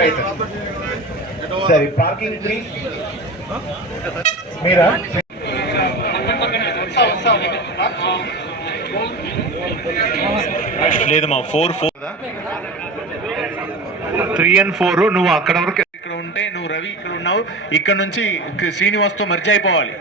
Right సరే parking 3 మీరా లేదమ్మా 4 3 and 4 నువ్వు అక్కడ వరకు ఇక్కడ ఉంటే నువ్వు రవి ఇక్కడ ఉన్నావు, ఇక్కడ నుంచి శ్రీనివాస్తో మర్జ్ అయిపోవాలి.